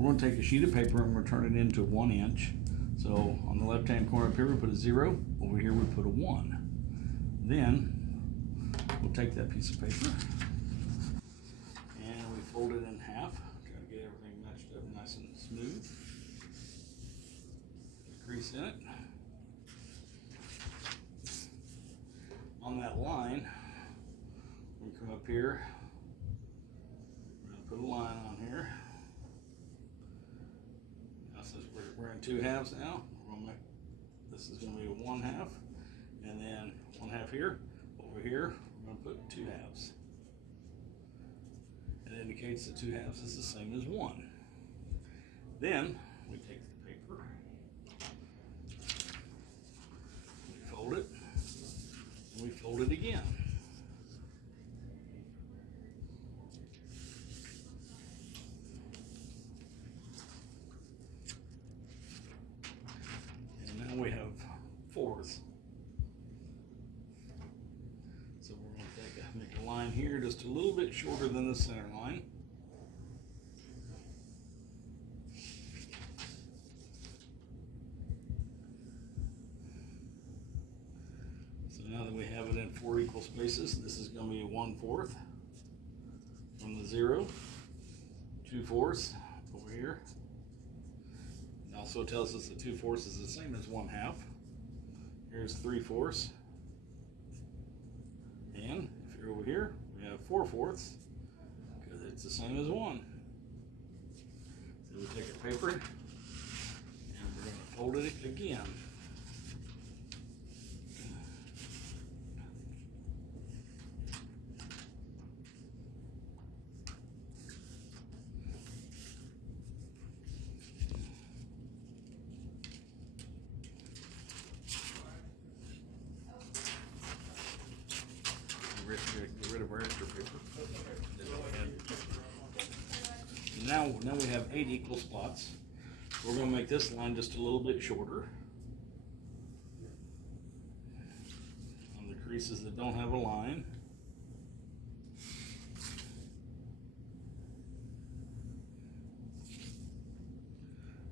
we're going to take a sheet of paper and we're going to turn it into 1 inch. So on the left hand corner up here we put a 0, over here we put a 1. Then we'll take that piece of paper and we fold it in half, try to get everything matched up nice and smooth. Grease in it. On that line, we come up here, we're going to put a line on here. Now since we're in 2 halves now, this is going to be a 1 half, and then 1 half here. Over here, we're going to put 2 halves. It indicates that 2 halves is the same as 1. Then we take the paper, we fold it, and we fold it again. And now we have 4s. So we're going to make a line here just a little bit shorter than the center line. So now that we have it in 4 equal spaces, this is going to be a 1/4 from the 0, 2/4 over here. It also tells us that 2/4 is the same as 1 half. Here's 3/4. And if you're over here, we have 4/4 because it's the same as 1. So we take our paper and we're going to fold it again. Get rid of our extra paper. Now we have 8 equal spots. We're going to make this line just a little bit shorter on the creases that don't have a line.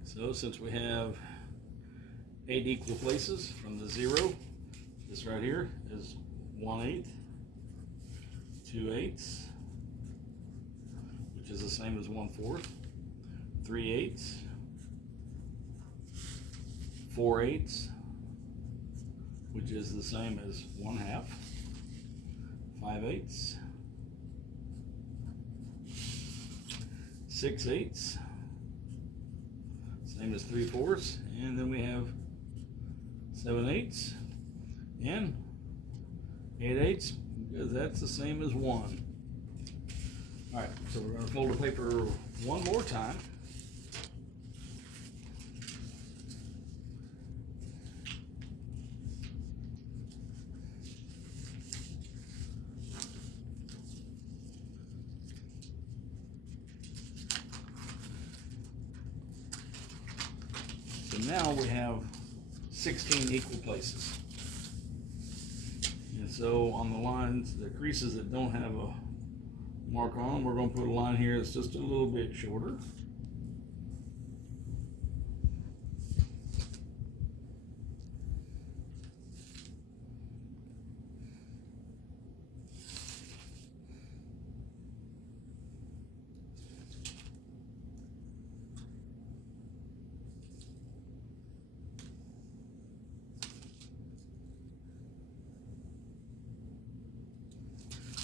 So since we have 8 equal places from the 0, this right here is 1/8. 2/8, which is the same as 1/4, 3/8, 4/8, which is the same as 1 half, 5/8, 6/8, same as 3/4, and then we have 7/8 and 8/8. Because that's the same as 1. Alright, so we're going to fold the paper one more time. So now we have 16 equal places. And so on the lines, the creases that don't have a mark on them, we're going to put a line here that's just a little bit shorter.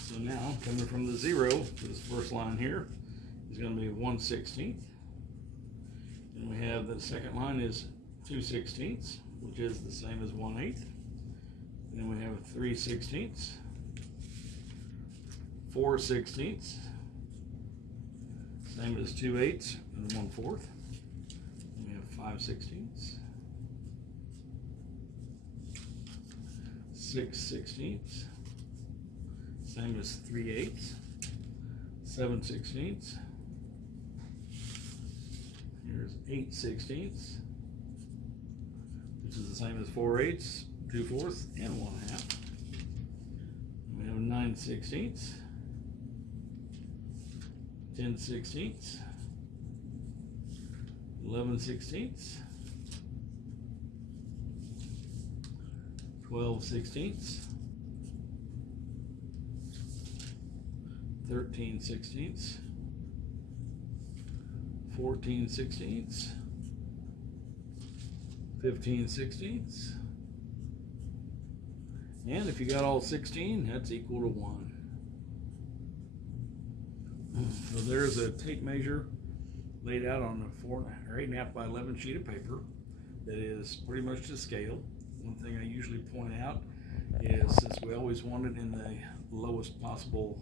So now, coming from the 0 to this first line here is going to be 1/16. And we have the second line is 2/16, which is the same as 1/8. And then we have 3/16, 4/16, same as 2/8 and 1/4. And we have 5/16, 6/16. Same as 3/8, 7/16. Here's 8/16, which is the same as 4/8, 2/4, and 1 half. And we have 9/16, 10/16, 11/16, 12/16, 13/16, 14/16, 15/16, and if you got all 16, that's equal to 1. So there's a tape measure laid out on a 8.5 by 11 sheet of paper that is pretty much to scale. One thing I usually point out is, since we always want it in the lowest possible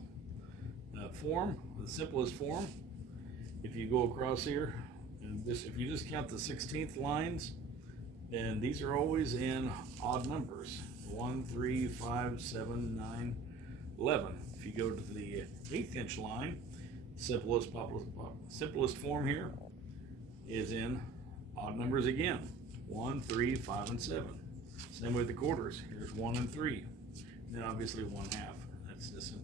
form, the simplest form, if you go across here, and if you just count the 16th lines, then these are always in odd numbers: 1, 3, 5, 7, 9, 11. If you go to the 1/8 inch line, simplest form here is in odd numbers again: 1, 3, 5, and 7. Same with the quarters. Here's 1 and 3. And then obviously 1/2. That's just